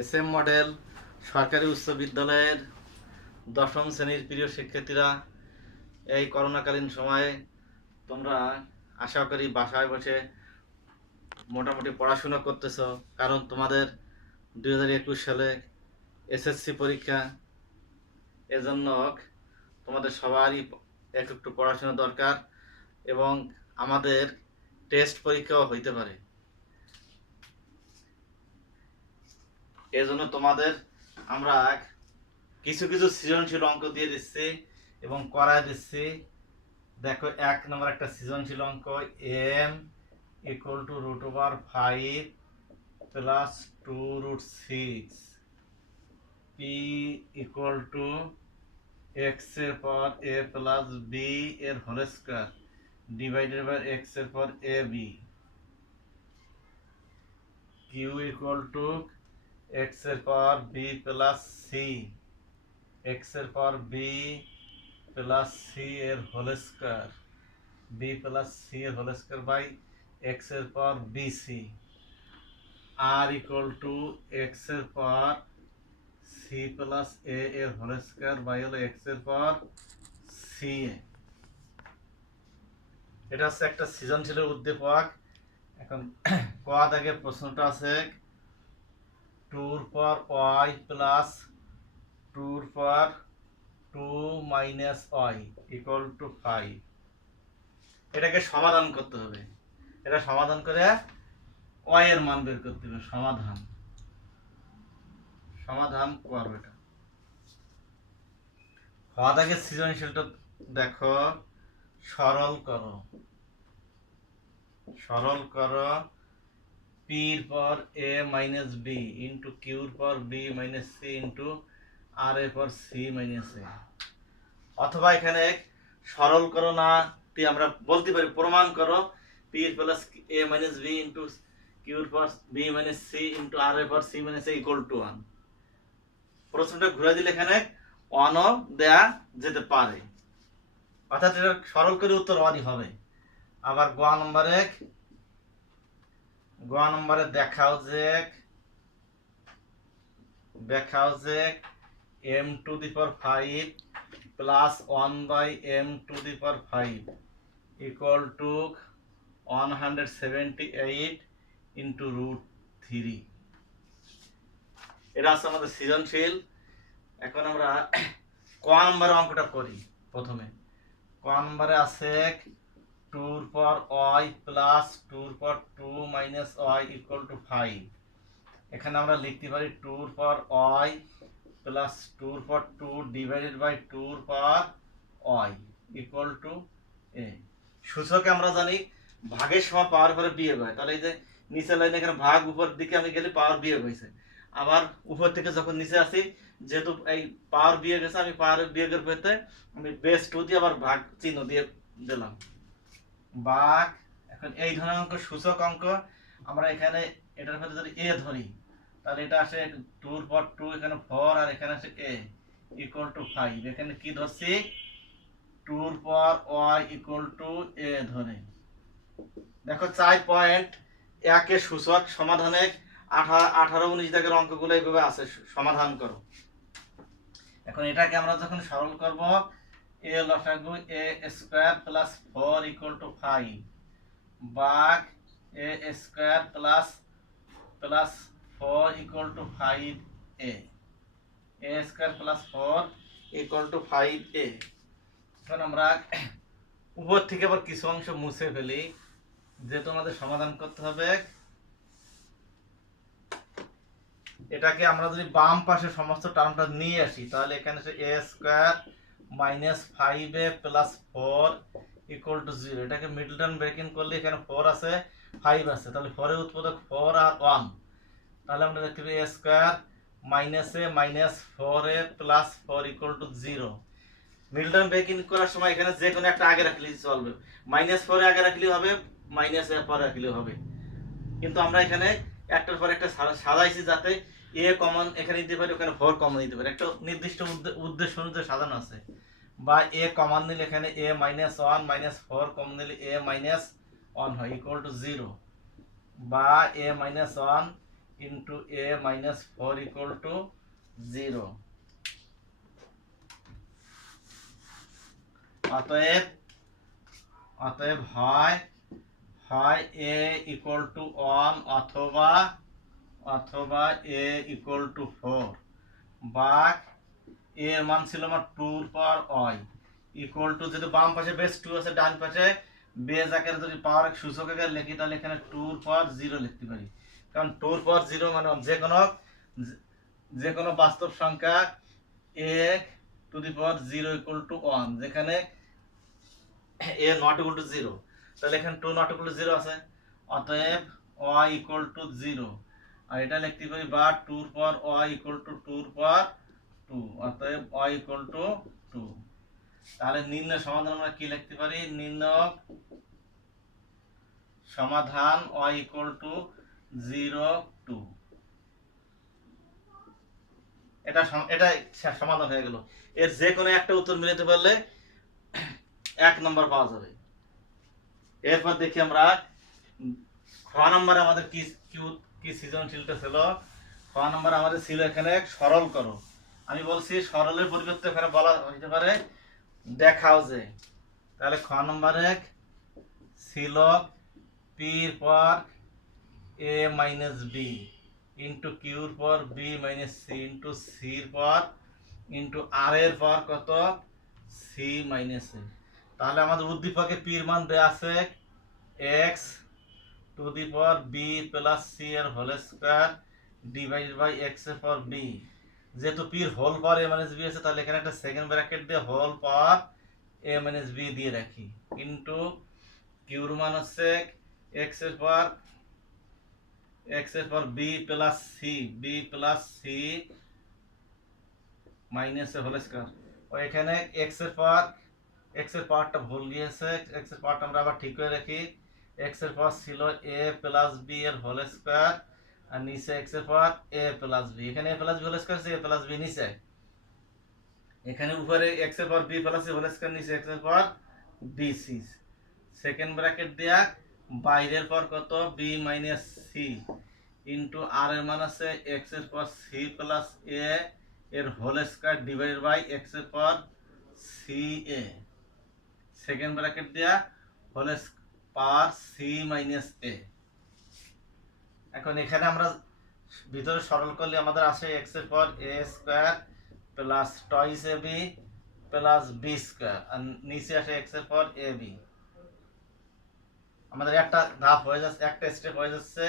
SM model সরকারি উচ্চ বিদ্যালয়ের দশম শ্রেণীর প্রিয় শিক্ষার্থীরা, এই করোনাকালীন সময়ে তোমরা আশা করি বাসায় বসে মোটামুটি পড়াশোনা করতেছ, কারণ তোমাদের 2021 সালে এসএসসি পরীক্ষা। এজন্য তোমাদের সবারই একটু পড়াশোনা দরকার এবং আমাদের টেস্ট পরীক্ষাও হইতে পারে। এজন্য তোমাদের আমরা কিছু কিছু সৃজনশীল অঙ্ক দিয়ে দিচ্ছি এবং করায় দিচ্ছি। দেখো, 1 নম্বর একটা সৃজনশীল অঙ্ক, m equal to √5 plus 2√6, p equal to x এর পাওয়ার a প্লাস b এর whole square divided by x এর power ab, q equal to x এর power b plus c, x এর পাওয়ার b প্লাস c এর whole square, b plus c এর whole square by x এর power bc, r equal to x এর power c plus a এর whole square by হলো x এর power c a। এটা হচ্ছে একটা সৃজনশীলের উদ্দীপক। এখন ক দাগে প্রশ্নটা আছে 2 পাওয়ার y plus 2 power 2 minus y equal to 5। এটাকে সমাধান করতে হবে। এটা সমাধান করে y এর মান বের করতে হবে। সমাধান করব। এটা হওয়া থেকে সৃজনশীলটা দেখো, সরল করো p এর power a minus b into q এর power b minus c into r এর পাওয়ার c মাইনাস a। অথবা এখানে সরল করো না দিয়ে আমরা বলতে পারি প্রমাণ করো p এর plus a minus b into q এর power b minus c into r এর power c minus a equal to 1। প্রশ্নটা ঘুরে দিলে এখানে 1 ও দেয়া যেতে পারে, অর্থাৎ এটা সরল করে উত্তর 1ই হবে। আবার গ নম্বরে দেখাও যে m to the power 5 plus 1 by m to the power 5 equal to 178 into √3। এটা আছে আমাদের সৃজনশীল। এখন আমরা ক নম্বরে অঙ্কটা করি। প্রথমে ক নম্বরে আছে 2 এর পাওয়ার y প্লাস 2 এর পাওয়ার 2 মাইনাস y ইকুয়াল টু 5। এখানে আমরা লিখতে পারি 2 এর পাওয়ার y প্লাস 2 এর পাওয়ার 2 ডিভাইডেড বাই 2 এর পাওয়ার y ইকুয়াল টু a। সূচকে আমরা জানি ভাগের সময় পাওয়ার পরে বিয়োগ হয়, তাহলে এই যে নিচের লাইনে এখানে ভাগ, উপর দিকে আমি গেলে পাওয়ার বিয়োগ হয়েছে। আবার উপর থেকে যখন নিচে আসি, যেহেতু এই পাওয়ার বিয়োগ গেছে, আমি পাওয়ার বিয়োগের পেতে আমি বেস 2 দিয়ে আবার ভাগ চিহ্ন দিয়ে দিলাম ভাগ। এখন এই ধরনের অঙ্ক সূচক অঙ্ক আমরা এখানে এটার মধ্যে যদি a ধরি, তাহলে এটা আসে 2 এর পাওয়ার 2, এখানে 4 আর এখানে আসে a ইকুয়াল টু 5। এখানে কি ধরছি? 2 এর পাওয়ার y ইকুয়াল টু a ধরে। দেখো 4.1 এর সূচক সমাধানে 18-19 দাগের অঙ্কগুলো এইভাবে আছে, সমাধান করো। এখন এটাকে আমরা যখন সরল করব, a লসাগু a square plus 4 equal to 5 ভাগ a square plus 4 equal to 5a, a square plus 4 equal to 5a। এখন আমরা উপর থেকে আবার কিছু অংশ মুছে ফেলি, যেহেতু আমাদের সমাধান করতে হবে। এটাকে আমরা যদি বাম পাশে সমস্ত টার্মটা নিয়ে আসি, তাহলে এখানে a square minus 5a plus 4 equal to 0। এটাকে মিডল টার্ম ব্রেকিং করলে এখানে 4 আছে 5 আছে, তাহলে 4 এর উৎপাদক 4 আর 1, তাহলে আমরা দেখতে পাই a square minus a minus 4a plus 4 equal to 0। Middle term breaking করার সময় এখানে যে কোনো একটা আগে রাখলেই চলবে, -4 আগে রাখলেই হবে, -a পরে রাখলেও হবে। কিন্তু আমরা এখানে একটার পর একটা সাজাইছি যাতে a কমন এখানে দিতে পারি, ওখানে 4 কমন দিতে পারি, একটা নির্দিষ্ট উদ্দেশ্য অনুযায়ী সাজানো আছে। বা a কমন নিলে এখানে a -1 -4 কমন নিলে a -1 হয় ইকুয়াল টু 0, বা a -1 into A minus 4 equal to 0। অতএব অতএব হয় এ ইকুয়াল টু 1 অথবা এ ইকুয়াল টু 4, বা এ এর মান ছিল আমার 2 পাওয়ার ওয়াই ইকুয়াল টু, যদি বাম পাশে বেস 2 আছে, ডান পাশে বেস আকারে যদি পাওয়ার সূচক আকারে লিখি, তাহলে এখানে 2 পাওয়ার 0 লিখতে পারি। কারণ 2 পাওয়ার 0 মানে যে কোনো বাস্তব সংখ্যা এক two the power 0 equal to 1, যেখানে এ নট ইকুয়াল টু 0, তাহলে এখানে 2 নট ইকুয়াল টু 0 আছে। অতএব y ইকুয়াল টু 0, আর এটা লিখতে পারি বা 2 পাওয়ার y ইকুয়াল টু 2 পাওয়ার 2, অতএব y ইকুয়াল টু 2। তাহলে নির্ণয় সমাধান আমরা কি লিখতে পারি? নির্ণয় সমাধান y ইকুয়াল টু 0 2। এটা সমাধান হয়ে গেল। এর যে কোনো একটা উত্তর মিলাতে পারলে 1 নম্বর পাওয়া যাবে। এরপর দেখি আমরা খ নম্বরে আমাদের কি কি সৃজনশীলটা ছিল। খ নম্বর আমাদের ছিল এখানে সরল করো। আমি বলছি সরলের পরিবর্তে এখানে বলা হতে পারে দেখাও যে। তাহলে খ নম্বরে ছিল পির পর এ মাইনাস বি ইন্টু কিউর পর বি মাইনাস সি ইন্টু সির পর ইন্টু আর এর পর কত সি মাইনাস এ। তাহলে আমাদের উদ্দীপকে পির মান দেওয়া আছে x to the power b plus c এর whole square divided by x এর পাওয়ার বি। যেহেতু পির whole power a minus b আছে, তাহলে এখানে একটা সেকেন্ড ব্র্যাকেট দিয়ে whole power a minus b দিয়ে রাখি ইন্টু কিউর মান হচ্ছে এক্স এর power b plus c minus a whole square. ও এখানে এক্স এর পাওয়ারটা ভুল গিয়েছে, এক্স এর পাওয়ারটা আমরা আবার ঠিক করে রাখি। এক্স এর পাওয়ার ছিল এ প্লাস বি এর হোল স্কয়ার, আর নিচে এক্স এর পাওয়ার এ প্লাস বি। এখানে a plus b whole square আছে, এ প্লাস বি নিচে। এখানে উপরে এক্স এর power b plus c whole square, নিচে এক্স এর power b c. Second bracket দেয়া বাইরের পর কত বি মাইনাস সি ইন্টু আর এর মান আছে এক্স এর পাওয়ার সি প্লাস এ এর whole square divided by x এর power C A. Second bracket দেয়া হোল পাওয়ার সি মাইনাস এ। এখন এখানে আমরা ভিতরে সরল করলে আমাদের আসে এক্স এর power a square plus twice a b plus b square, আর নিচে আসে এক্স এর পাওয়ার এ বি। আমাদের একটা ধাপ হয়ে যাচ্ছে, একটা স্টেপ হয়ে যাচ্ছে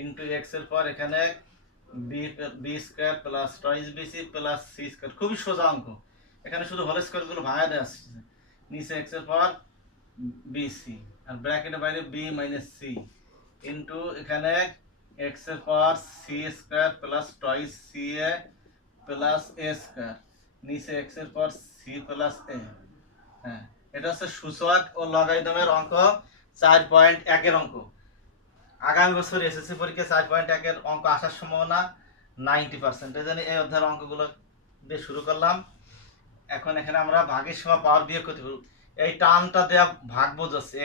ইন্টু এক্স এর পাওয়ার এখানে B square plus twice BC plus C square. খুবই সোজা অঙ্ক, এখানে শুধু হোল স্কয়ার গুলো ভাঙা দেওয়া আসছে। নিচে এক্স এর পাওয়ার বিসি আর ব্র্যাকেটের বাইরে বি মাইনাস সি ইন্টু এখানে এক্স এর power c square plus twice c a plus a square, নিচে এক্স এর পাওয়ার সি প্লাস এ। হ্যাঁ, এটা হচ্ছে সূচক ও লগারিদমের অঙ্ক 4.1 এর অঙ্ক। আগামী বছর এসএসসি পরীক্ষায় 4.1 এর অঙ্ক আসার সম্ভাবনা 90%। এই জন্য এই অধ্যায়ের অঙ্কগুলো দিয়ে শুরু করলাম। এখন এখানে আমরা ভাগের সময় পাওয়ার বিয়োগ করতে পারব। এই টানটা দেয়া ভাগ বোঝাচ্ছে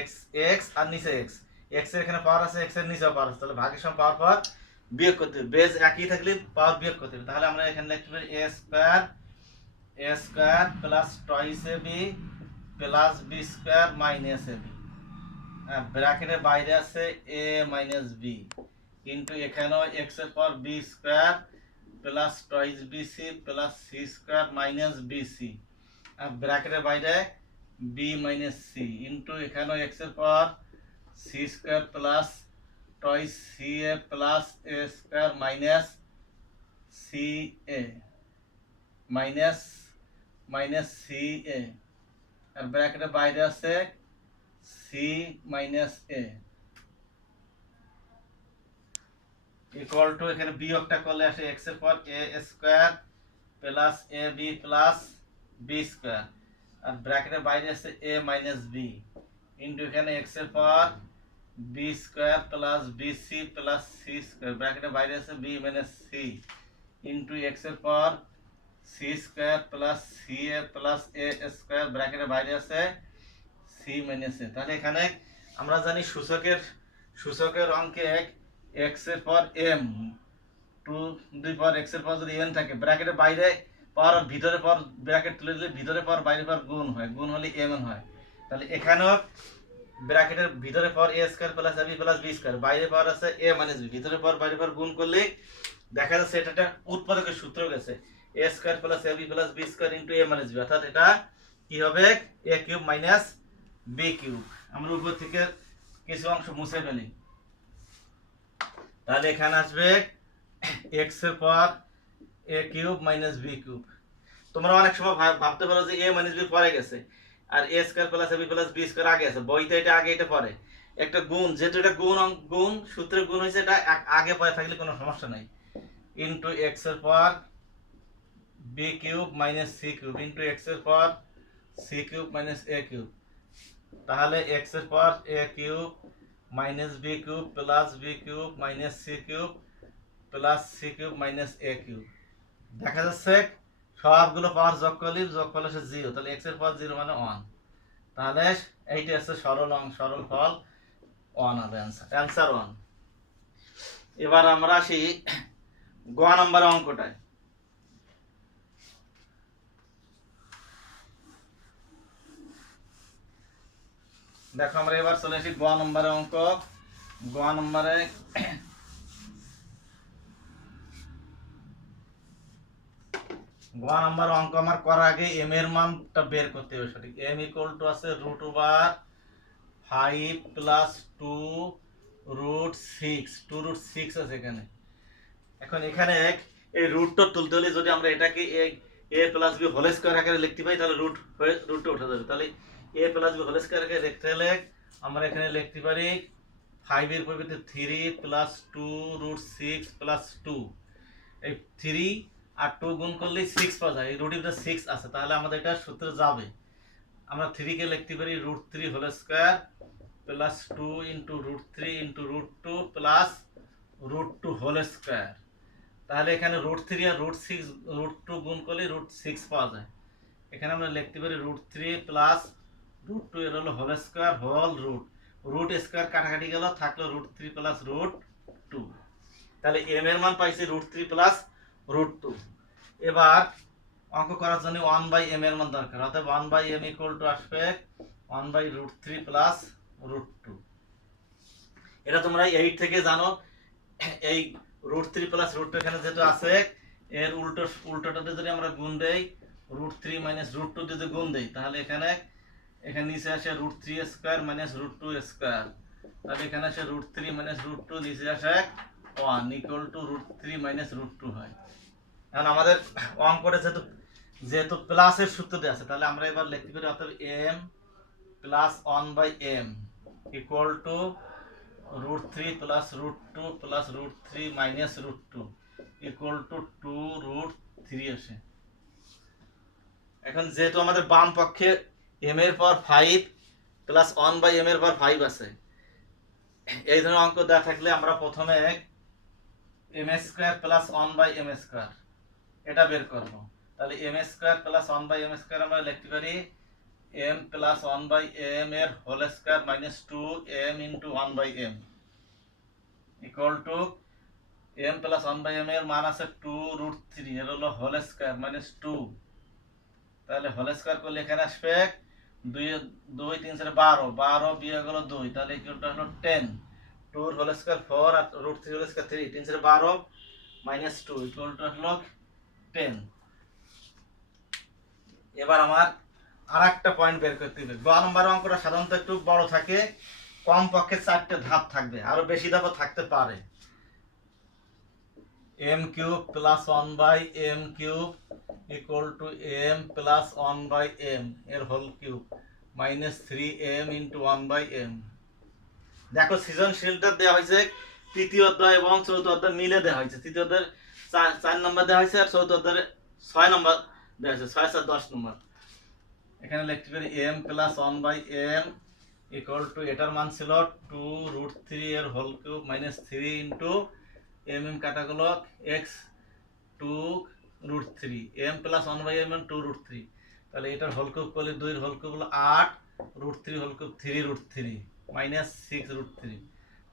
এক্স আর নিচে এক্স এর এখানে পাওয়ার আছে, এক্স এর নিচেও পাওয়ার আছে, তাহলে ভাগের সময় পাওয়ার বিয়োগ করতে হবে। বেজ একই থাকলে পাওয়ার বিয়োগ করতে হবে। তাহলে আমরা এখানে লিখতে পারি a square plus twice a b plus b square minus a b, ব্র্যাকেটের বাইরে আছে এ মাইনাস বি ইন্টু এখানেও এক্স এর power b square plus twice BC plus C square minus BC, আর ব্র্যাকেটের বাইরে বি মাইনাস সি ইন্টু এখানেও x এর power c square plus twice c a plus a square minus c a minus c a, আর ব্র্যাকেটের বাইরে আছে c minus A equal to, এখানে বিয়োগটা করলে আসে এক্স এর power a square plus a b plus b square, আর ব্র্যাকেটের বাইরে আছে এ মাইনাস বি ইন্টু এখানে এক্স এর power b square plus b c plus C square, ব্র্যাকেটের বাইরে আছে b minus c into x এর power c square plus c a plus a square, ব্র্যাকেটের বাইরে আছে সি মাইনাস এ। তাহলে এখানে আমরা জানি সূচকের অঙ্কে এক্স এর পাওয়ার এম টু দুই পাওয়ার এক্স এর পাওয়ার যদি এন থাকে ব্র্যাকেটের বাইরে পাওয়ার আর ভিতরে পাওয়ার ব্র্যাকেট তুলে দিলে ভিতরে পাওয়ার বাইরে পাওয়ার গুণ হয়, গুণ হলে এম এন হয়। তাহলে এখানেও ব্র্যাকেটের ভিতরে power a square plus b plus b square, বাইরে পাওয়ার আছে এ মাইনাস বি, ভিতরে পাওয়ার বাইরে পাওয়ার গুণ করলে দেখা যাচ্ছে এটা একটা উৎপাদকের সূত্র গেছে a square plus b plus b square into a minus b, অর্থাৎ এটা কি হবে a cube minus b cube. আমরা উপর থেকে কিছু অংশ মুছে ফেলি, তাহলে এখানে আসবে এক্স এর power a cube minus b cube. তোমরা অনেক সময় ভাবতে পারো যে এ মাইনাস বি পরে গেছে আর a square plus b plus b square আগে আছে, বইতে এটা আগে এটা পরে। একটা গুণ, যেহেতু এটা গুণ গুণ সূত্রে গুণ হয়েছে, এটা আগে পরে থাকলে কোনো সমস্যা নাই। ইনটু এক্স এর power b cube minus c cube into x এর power c cube minus a cube. তাহলে এক্স এর power a cube minus b cube plus b cube minus c cube plus c cube minus a cube. দেখা যাচ্ছে সবগুলো পাওয়ার যোগ করলে যোগফল আসে 0, তাহলে x এর পাওয়ার 0 মানে 1। তাহলে এইটা হচ্ছে সরল ফল 1 হবে অ্যানসার 1। এবার আমরা আসি গ নাম্বার অঙ্কটায়। দেখো আমরা এবার চলে আসি গ নম্বরের অঙ্ক। গ নম্বরে গ নাম্বার অঙ্ক আমার করার আগে এম এর মানটা বের করতে হবে সঠিক। এম ইকুয়াল টু আছে root over 5 plus 2 root 6, 2 root 6 আছে এখানে। এখন এখানে এই রুটটা তুলতে হলে যদি আমরা এটাকে এ প্লাস বি হোল স্কয়ার আকারে লিখতে পাই, তাহলে রুটটা উঠে যাবে। তাহলে এ প্লাস বি হোল স্কয়ার আকারে লিখতে হলে আমরা এখানে লিখতে পারি 5 এর পরিবর্তে 3 প্লাস 2 রুট 6 প্লাস 2। এই 3 আর 2 গুণ করলে 6 পাওয়া যায়, এই রুটের ভিতরে 6 আছে, তাহলে আমাদের এটা সূত্রে যাবে। আমরা 3 কে লিখতে পারি root 3 whole square plus 2 into root 3 into root 2 plus root 2 whole square. তাহলে এখানে রুট 3 আর রুট 2 গুণ করলে রুট 6 পাওয়া যায়। এখানে আমরা লিখতে পারি রুট 3 প্লাস রুট 2 এর হলো whole square whole root square কাটাকাটি গেল, থাকলো রুট 3 প্লাস রুট 2। তাহলে এম এর মান পাইছি রুট 3 প্লাস রুট 2। এবার অঙ্ক করার জন্য 1 বাই এম এর মান দরকার, অর্থাৎ 1 বাই এম ইকুয়াল টু আসবে 1 বাই রুট 3 প্লাস রুট 2। এটা তোমরা 8 থেকে জানো। এই রুট 3 প্লাস রুট 2 এখানে যেটা আছে এর উল্টোটাতে যদি আমরা গুণ দেই রুট 3 মাইনাস রুট 2 যদি গুণ দেই, তাহলে এখানে নিচে আসে root 3 square minus root 2 square. তাহলে এখানে আসে রুট 3 মাইনাস রুট 2, নিচে আসে 1 equal to root 3 minus root 2 হয়। এখন আমাদের অঙ্কটা যেহেতু প্লাসের সূত্রতে আছে, তাহলে আমরা এবার লিখতে পারি অর্থাৎ m plus 1 by m equal to root 3 plus root 2 plus root 3 minus root 2 equal to 2 root 3 আসে। এখন যেহেতু আমাদের বাম পক্ষে m এর পাওয়ার 5 প্লাস 1 বাই m এর পাওয়ার 5 আছে, এই ধরনের অঙ্ক দেওয়া থাকলে আমরা প্রথমে m square plus 1 by m square এটা বের করব। তাহলে m square plus 1 by m square আমরা লিখতে পারি m প্লাস 1 বাই m এর whole square minus 2m into 1 by m equal to m plus 1 by m এর মান আছে 2 রুট 3 এর হলো হোল স্কয়ার মাইনাস 2। তাহলে হোল স্কয়ার করলে এখানে আসবে 2 2 3 4 12, 12 বিয়োগ হলো 2, তাহলে ইকুয়ালটা হলো 10। 2 এর হোল স্কয়ার 4 আর রুট 3 হোল স্কয়ার 3, 3 4 12 মাইনাস 2 ইকুয়ালটা হলো 10। এবার আমার আরেকটা পয়েন্ট বের করতে হবে। গ নম্বর অঙ্কটা সাধারণত একটু বড় থাকে, কম পক্ষে 4টে ধাপ থাকবে, আরো বেশি ধাপও থাকতে পারে। m cube plus 1 by m cube equal to m plus 1 by m এর whole cube minus 3m into 1 by m। দেখো সৃজনশীলটা দেওয়া হয়েছে তৃতীয় অধ্যায় এবং চতুর্থ অধ্যায় মিলে দেওয়া হয়েছে। তৃতীয় অধ্যায় 4 নম্বর দেওয়া হয়েছে আর চতুর্থ অধ্যায় 6 নম্বর দেওয়া হয়েছে, 6 4 10 নম্বর। এখানে লিখতে পারি m plus 1 by m equal to এটার মান ছিল 2 রুট 3 এর whole cube minus 3 into m কাটা গেল x 2 root 3, m plus 1 by m 2 root 3। তাহলে এটার হোল কিউব করলে 2 এর হোল কিউব হলো 8 root 3 whole cube 3 root 3 minus 6 root 3।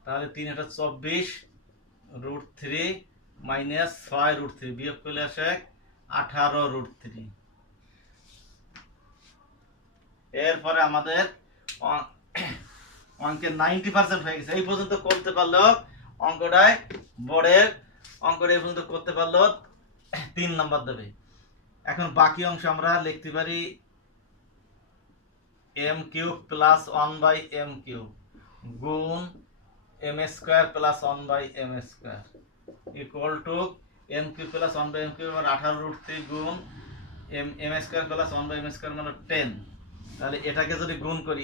তাহলে 3 এটা 24 রুট 3 মাইনাস 6√3 বিয়োগ করলে আসে 18√3। এরপরে আমাদের অঙ্কের 90% হয়ে গেছে। এই পর্যন্ত করতে পারলেও অঙ্কটায় বোর্ডের অঙ্কটা এই পর্যন্ত করতে পারলেও 3 নাম্বার দেবে। এখন বাকি অংশ আমরা লিখতে পারি m³ প্লাস 1/m³ গুণ m² plus 1/m² equal to m³ plus 1/m³ মানে 18√3 গুণ m² প্লাস 1/m² মানে 10। তাহলে এটাকে যদি গুণ করি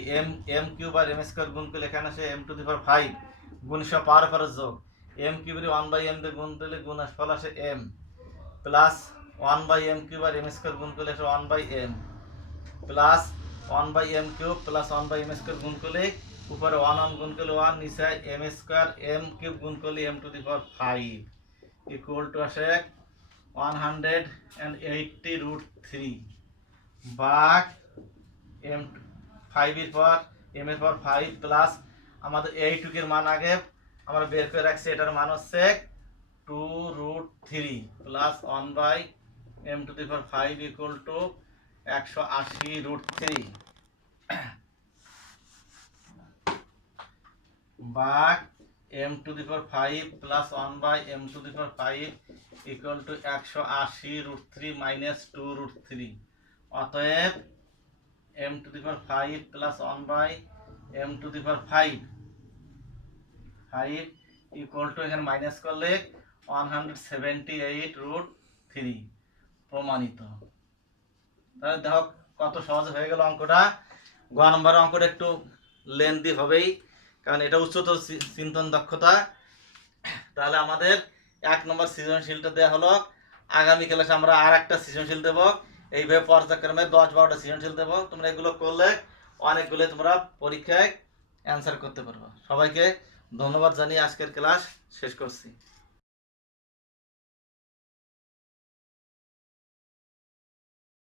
m³ আর m² গুণ করলে এখানে আসে m⁵ গুণ সব পাওয়ার যোগ m³ 1/m দিয়ে গুণ করলে গুণ ফল আসে m প্লাস 1/m³ আর m² গুণ করলে আসে 1/m plus 1/m³ plus 1/m² গুণ করলে উপরে 1 গুণ করলে 1 নিচে m² m³ গুণ করলে m⁵ ইকুয়াল টু আসে 180√3 ভাগ m5 এর পর m এর পর 5 প্লাস আমাদের এইটুকের মান আগে আমরা বের করে রাখছি, এটার মান হচ্ছে 2√3 প্লাস 1/m⁵ ইকুয়াল টু 180√3 ভাগ m⁵ plus 1/m⁵ equal to 180√3 minus 2√3। অতএব m⁵ plus 1/m⁵ equal to এখানে মাইনাস করলে 178√3 প্রমাণিত। তাহলে দেখো কত সহজ হয়ে গেল অঙ্কটা। গ নম্বরের অঙ্কটা একটু লেন্দি হবেই, কারণ এটা উচ্চতর চিন্তন দক্ষতা। তাহলে আমাদের 1 নম্বর সৃজনশীলটা দেওয়া হলো। আগামী ক্লাসে আমরা আর একটা সৃজনশীল দেবো। এইভাবে পর্যায়ক্রমে 10-12টা সৃজনশীল দেবো। তোমরা এগুলো করলে অনেকগুলো তোমরা পরীক্ষায় অ্যান্সার করতে পারবে। সবাইকে ধন্যবাদ জানিয়ে আজকের ক্লাস শেষ করছি।